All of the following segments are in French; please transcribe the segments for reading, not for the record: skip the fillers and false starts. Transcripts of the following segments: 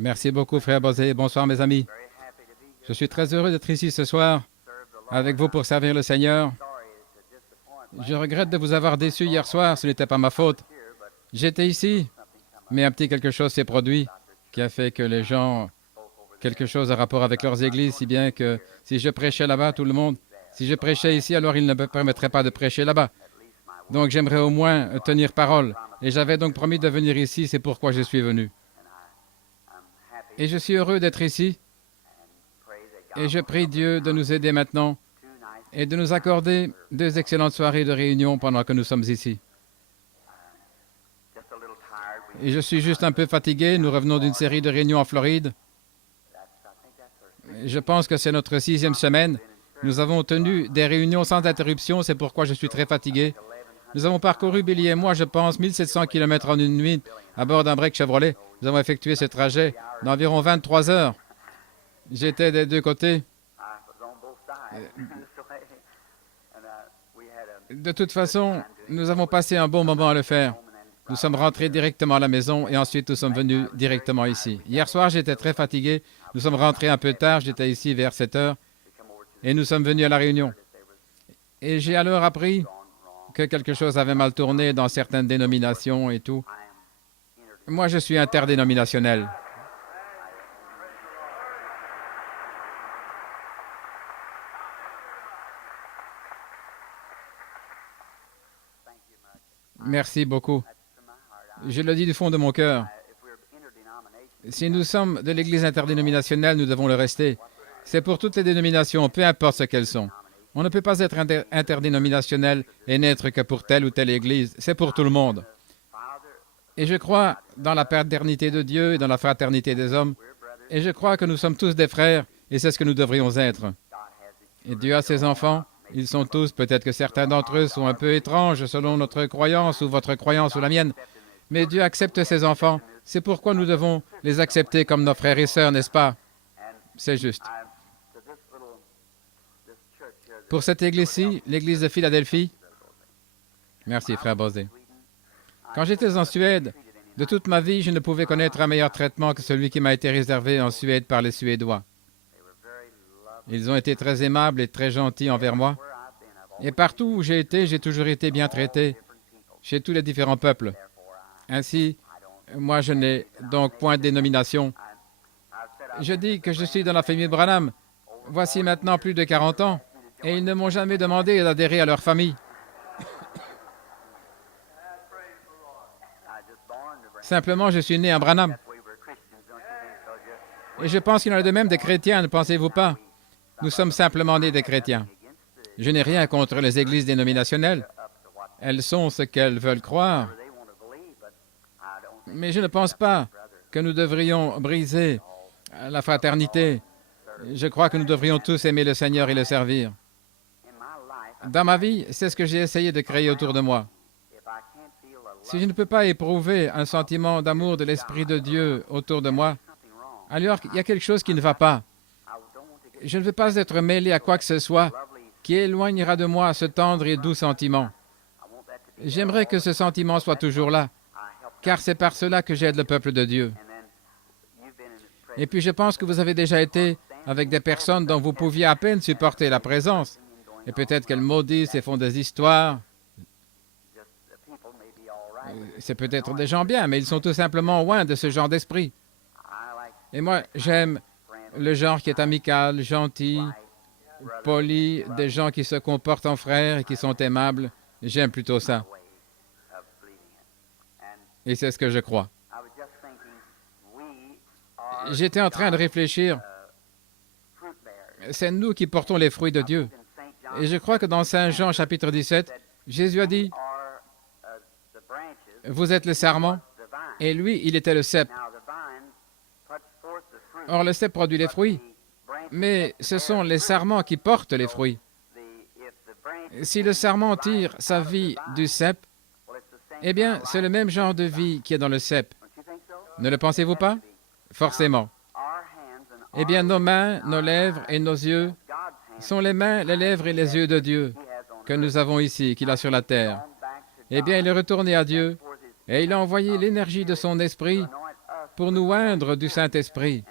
Merci beaucoup, frère Bosé. Bonsoir, mes amis. Je suis très heureux d'être ici ce soir avec vous pour servir le Seigneur. Je regrette de vous avoir déçu hier soir, ce n'était pas ma faute. J'étais ici, mais un petit quelque chose s'est produit qui a fait que les gens, quelque chose à rapport avec leurs églises, si bien que si je prêchais là-bas, tout le monde, si je prêchais ici, alors ils ne me permettraient pas de prêcher là-bas. Donc j'aimerais au moins tenir parole. Et j'avais donc promis de venir ici, c'est pourquoi je suis venu. Et je suis heureux d'être ici. Et je prie Dieu de nous aider maintenant et de nous accorder 2 excellentes soirées de réunion pendant que nous sommes ici. Et je suis juste un peu fatigué. Nous revenons d'une série de réunions en Floride. Je pense que c'est notre 6e semaine. Nous avons tenu des réunions sans interruption, c'est pourquoi je suis très fatigué. Nous avons parcouru, Billy et moi, je pense, 1700 km en une nuit à bord d'un break Chevrolet. Nous avons effectué ce trajet d'environ 23 heures. J'étais des deux côtés. De toute façon, nous avons passé un bon moment à le faire. Nous sommes rentrés directement à la maison et ensuite nous sommes venus directement ici. Hier soir, j'étais très fatigué. Nous sommes rentrés un peu tard. J'étais ici vers 7 heures et nous sommes venus à la réunion. Et j'ai alors appris que quelque chose avait mal tourné dans certaines dénominations et tout. Moi, je suis interdénominationnel. Merci beaucoup. Je le dis du fond de mon cœur. Si nous sommes de l'Église interdénominationnelle, nous devons le rester. C'est pour toutes les dénominations, peu importe ce qu'elles sont. On ne peut pas être interdénominationnel et n'être que pour telle ou telle Église. C'est pour tout le monde. Et je crois dans la paternité de Dieu et dans la fraternité des hommes. Et je crois que nous sommes tous des frères et c'est ce que nous devrions être. Et Dieu a ses enfants. Ils sont tous, peut-être que certains d'entre eux sont un peu étranges selon notre croyance ou votre croyance ou la mienne. Mais Dieu accepte ses enfants. C'est pourquoi nous devons les accepter comme nos frères et sœurs, n'est-ce pas? C'est juste. Pour cette église-ci, l'église de Philadelphie, merci, frère Bosé. Quand j'étais en Suède, de toute ma vie, je ne pouvais connaître un meilleur traitement que celui qui m'a été réservé en Suède par les Suédois. Ils ont été très aimables et très gentils envers moi. Et partout où j'ai été, j'ai toujours été bien traité, chez tous les différents peuples. Ainsi, moi, je n'ai donc point de dénomination. Je dis que je suis dans la famille Branham. Voici maintenant plus de 40 ans, et ils ne m'ont jamais demandé d'adhérer à leur famille. Simplement, je suis né à Branham. Et je pense qu'il y en a de même des chrétiens, ne pensez-vous pas? Nous sommes simplement nés des chrétiens. Je n'ai rien contre les églises dénominationnelles. Elles sont ce qu'elles veulent croire. Mais je ne pense pas que nous devrions briser la fraternité. Je crois que nous devrions tous aimer le Seigneur et le servir. Dans ma vie, c'est ce que j'ai essayé de créer autour de moi. Si je ne peux pas éprouver un sentiment d'amour de l'Esprit de Dieu autour de moi, alors il y a quelque chose qui ne va pas. Je ne veux pas être mêlé à quoi que ce soit qui éloignera de moi ce tendre et doux sentiment. J'aimerais que ce sentiment soit toujours là, car c'est par cela que j'aide le peuple de Dieu. Et puis je pense que vous avez déjà été avec des personnes dont vous pouviez à peine supporter la présence. Et peut-être qu'elles maudissent et font des histoires. C'est peut-être des gens bien, mais ils sont tout simplement loin de ce genre d'esprit. Et moi, j'aime le genre qui est amical, gentil, poli, des gens qui se comportent en frères et qui sont aimables. J'aime plutôt ça. Et c'est ce que je crois. J'étais en train de réfléchir. C'est nous qui portons les fruits de Dieu. Et je crois que dans Saint Jean, chapitre 17, Jésus a dit, « Vous êtes le sarment, et lui, il était le cep. » Or, le cep produit les fruits, mais ce sont les sarments qui portent les fruits. Si le sarment tire sa vie du cep, eh bien, c'est le même genre de vie qui est dans le cep. Ne le pensez-vous pas? Forcément. Eh bien, nos mains, nos lèvres et nos yeux sont les mains, les lèvres et les yeux de Dieu que nous avons ici, qu'il a sur la terre. Eh bien, il est retourné à Dieu et il a envoyé l'énergie de son esprit pour nous oindre du Saint-Esprit.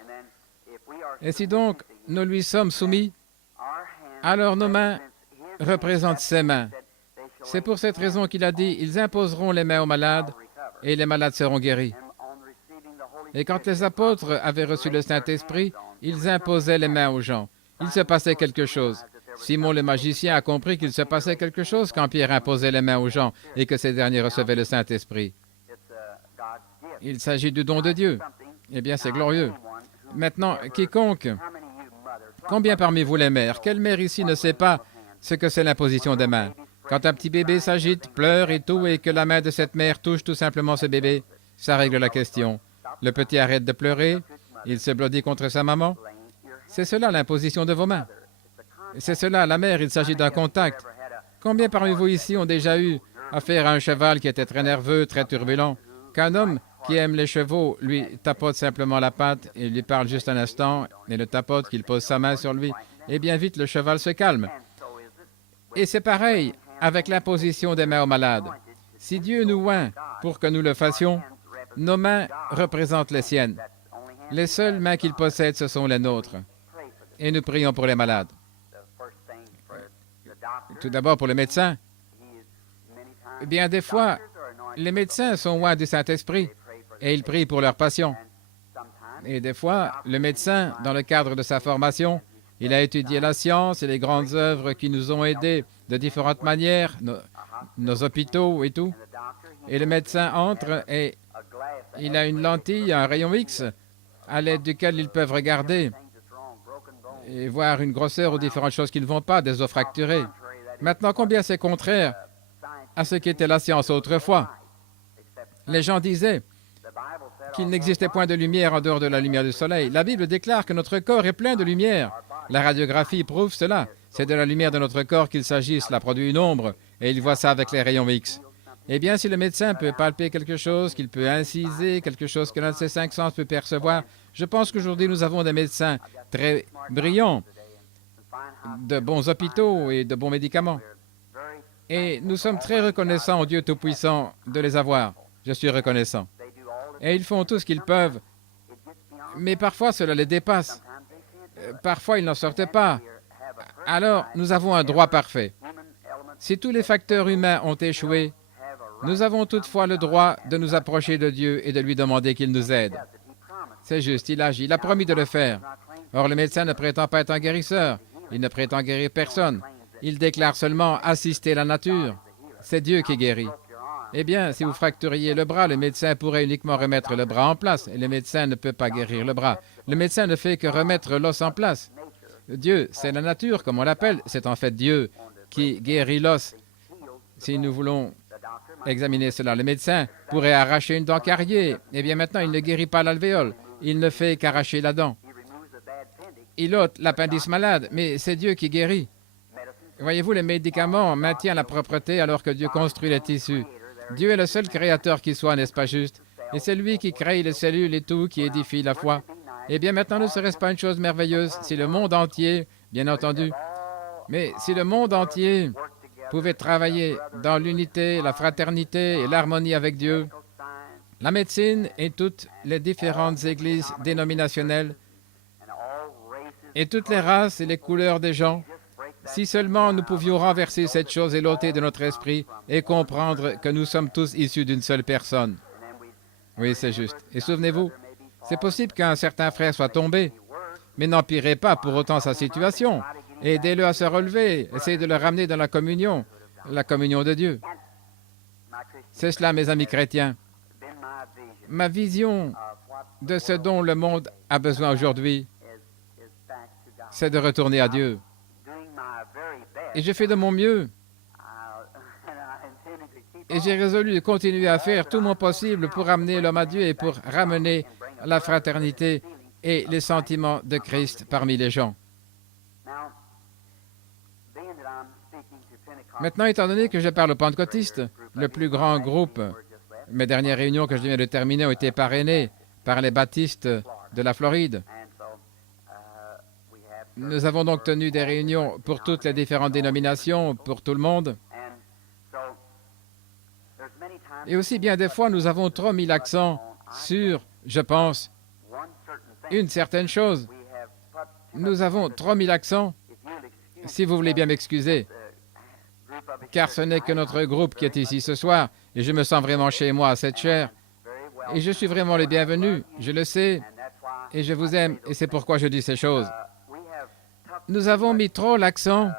Et si donc nous lui sommes soumis, alors nos mains représentent ses mains. C'est pour cette raison qu'il a dit, ils imposeront les mains aux malades et les malades seront guéris. Et quand les apôtres avaient reçu le Saint-Esprit, ils imposaient les mains aux gens. Il se passait quelque chose. Simon le magicien a compris qu'il se passait quelque chose quand Pierre imposait les mains aux gens et que ces derniers recevaient le Saint-Esprit. Il s'agit du don de Dieu. Eh bien, c'est glorieux. Maintenant, quiconque, combien parmi vous les mères, quelle mère ici ne sait pas ce que c'est l'imposition des mains? Quand un petit bébé s'agite, pleure et tout, et que la main de cette mère touche tout simplement ce bébé, ça règle la question. Le petit arrête de pleurer, il se blottit contre sa maman. C'est cela l'imposition de vos mains. C'est cela, la mère, il s'agit d'un contact. Combien parmi vous ici ont déjà eu affaire à un cheval qui était très nerveux, très turbulent, qu'un homme qui aime les chevaux lui tapote simplement la patte et lui parle juste un instant, et le tapote, qu'il pose sa main sur lui, et bien vite le cheval se calme. Et c'est pareil avec l'imposition des mains aux malades. Si Dieu nous oint pour que nous le fassions, nos mains représentent les siennes. Les seules mains qu'il possède, ce sont les nôtres. Et nous prions pour les malades. Tout d'abord pour le médecin. Eh bien, des fois, les médecins sont oints du Saint-Esprit et ils prient pour leurs patients. Et des fois, le médecin, dans le cadre de sa formation, il a étudié la science et les grandes œuvres qui nous ont aidés de différentes manières, nos hôpitaux et tout. Et le médecin entre et il a une lentille, un rayon X, à l'aide duquel ils peuvent regarder et voir une grosseur ou différentes choses qui ne vont pas, des os fracturés. Maintenant, combien c'est contraire à ce qu'était la science autrefois? Les gens disaient qu'il n'existait point de lumière en dehors de la lumière du soleil. La Bible déclare que notre corps est plein de lumière. La radiographie prouve cela. C'est de la lumière de notre corps qu'il s'agit. Cela produit une ombre, et il voit ça avec les rayons X. Eh bien, si le médecin peut palper quelque chose, qu'il peut inciser, quelque chose que l'un de ses 5 sens peut percevoir, je pense qu'aujourd'hui, nous avons des médecins très brillants, de bons hôpitaux et de bons médicaments. Et nous sommes très reconnaissants au Dieu Tout-Puissant de les avoir. Je suis reconnaissant. Et ils font tout ce qu'ils peuvent. Mais parfois, cela les dépasse. Parfois, ils n'en sortent pas. Alors, nous avons un droit parfait. Si tous les facteurs humains ont échoué, nous avons toutefois le droit de nous approcher de Dieu et de lui demander qu'il nous aide. C'est juste, il agit, il a promis de le faire. Or, le médecin ne prétend pas être un guérisseur. Il ne prétend guérir personne. Il déclare seulement assister la nature. C'est Dieu qui guérit. Eh bien, si vous fracturiez le bras, le médecin pourrait uniquement remettre le bras en place, et le médecin ne peut pas guérir le bras. Le médecin ne fait que remettre l'os en place. Dieu, c'est la nature, comme on l'appelle. C'est en fait Dieu qui guérit l'os. Si nous voulons examiner cela, le médecin pourrait arracher une dent cariée. Eh bien, maintenant, il ne guérit pas l'alvéole. Il ne fait qu'arracher la dent. Il ôte l'appendice malade, mais c'est Dieu qui guérit. Voyez-vous, les médicaments maintiennent la propreté alors que Dieu construit les tissus. Dieu est le seul créateur qui soit, n'est-ce pas juste? Et c'est lui qui crée les cellules et tout, qui édifie la foi. Eh bien, maintenant, ne serait-ce pas une chose merveilleuse si le monde entier, bien entendu, mais si le monde entier pouvait travailler dans l'unité, la fraternité et l'harmonie avec Dieu, la médecine et toutes les différentes églises dénominationnelles et toutes les races et les couleurs des gens, si seulement nous pouvions renverser cette chose et l'ôter de notre esprit et comprendre que nous sommes tous issus d'une seule personne. Oui, c'est juste. Et souvenez-vous, c'est possible qu'un certain frère soit tombé, mais n'empirez pas pour autant sa situation. Aidez-le à se relever, essayez de le ramener dans la communion de Dieu. C'est cela, mes amis chrétiens. Ma vision de ce dont le monde a besoin aujourd'hui, c'est de retourner à Dieu. Et j'ai fait de mon mieux. Et j'ai résolu de continuer à faire tout mon possible pour ramener l'homme à Dieu et pour ramener la fraternité et les sentiments de Christ parmi les gens. Maintenant, étant donné que je parle aux pentecôtistes, le plus grand groupe, mes dernières réunions que je viens de terminer ont été parrainées par les baptistes de la Floride. Nous avons donc tenu des réunions pour toutes les différentes dénominations, pour tout le monde. Et aussi, bien des fois, nous avons trop mis l'accent sur je pense, une certaine chose. Nous avons trop mis l'accent, si vous voulez bien m'excuser, car ce n'est que notre groupe qui est ici ce soir, et je me sens vraiment chez moi à cette chaire, et je suis vraiment le bienvenu, je le sais, et je vous aime, et c'est pourquoi je dis ces choses. Nous avons mis trop l'accent